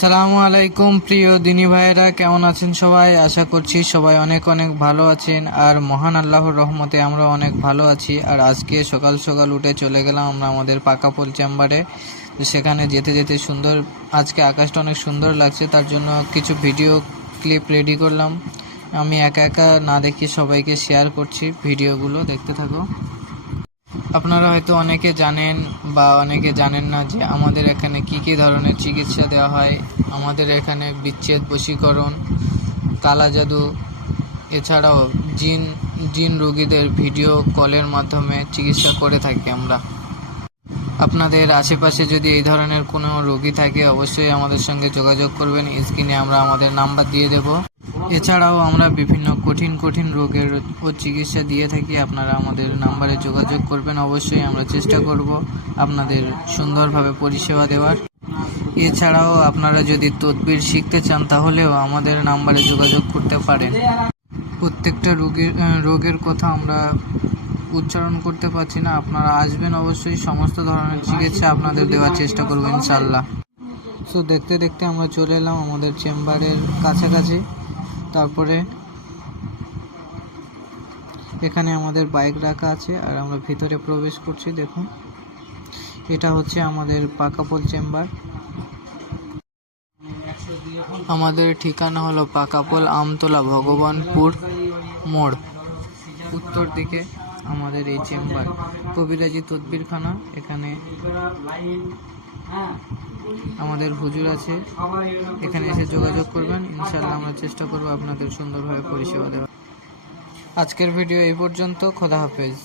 সালামু আলাইকুম প্রিয় দিনী ভাইয়েরা, কেমন আছেন সবাই? আশা করছি সবাই অনেক অনেক ভালো আছেন। আর মহান আল্লাহর রহমতে আমরা অনেক ভালো আছি। আর আজকে সকাল সকাল উঠে চলে গেলাম আমরা আমাদের পাকাপোল চেম্বারে। তো সেখানে যেতে যেতে আজকে আকাশটা অনেক সুন্দর লাগছে, তার জন্য কিছু ভিডিও ক্লিপ রেডি করলাম। আমি একা একা না দেখি সবাইকে শেয়ার করছি, ভিডিওগুলো দেখতে থাকো। আপনারা হয়তো অনেকে জানেন বা অনেকে জানেন না যে আমাদের এখানে কি কি ধরনের চিকিৎসা দেওয়া হয়। আমাদের এখানে বিচ্ছেদ, বশীকরণ, কালা জাদু, এছাড়াও জিন জিন রোগীদের ভিডিও কলের মাধ্যমে চিকিৎসা করে থাকি আমরা। আপনাদের আশেপাশে যদি এই ধরনের কোনো রোগী থাকে অবশ্যই আমাদের সঙ্গে যোগাযোগ করবেন। স্ক্রিনে আমরা আমাদের নাম্বার দিয়ে দেব। এছাড়াও আমরা বিভিন্ন কঠিন রোগের চিকিৎসা দিয়ে থাকি। আপনারা আমাদের নাম্বারে যোগাযোগ করবেন। অবশ্যই আমরা চেষ্টা করব আপনাদের সুন্দরভাবে পরিষেবা দেওয়ার। এছাড়াও আপনারা যদি তদবির শিখতে চান তাহলেও আমাদের নাম্বারে যোগাযোগ করতে পারেন। প্রত্যেকটা রোগের কথা আমরা উচ্চারণ করতে পারছি না, আপনারা আসবেন, অবশ্যই সমস্ত ধরনের চিকিৎসা আপনাদের দেওয়ার চেষ্টা করব ইনশাল্লাহ। সো দেখতে দেখতে আমরা চলে এলাম আমাদের চেম্বারের কাছাকাছি। তারপরে এখানে আমাদের বাইক রাখা আছে আর আমরা ভিতরে প্রবেশ করছি। দেখুন, এটা হচ্ছে আমাদের পাকাপোল চেম্বার। আমাদের ঠিকানা হলো পাকাপোল, আমতলা, ভগবানপুর মোড়, উত্তর দিকে আমাদের এই চেম্বার। কবিরাজি তদবিরখানা। এখানে আমাদের হুজুর আছে, এখানে এসে যোগাযোগ করবেন। ইনশাআল্লাহ আমরা চেষ্টা করব আপনাদের সুন্দরভাবে পরিষেবা দেওয়ার। আজকের ভিডিও এই পর্যন্ত। খোদা হাফেজ।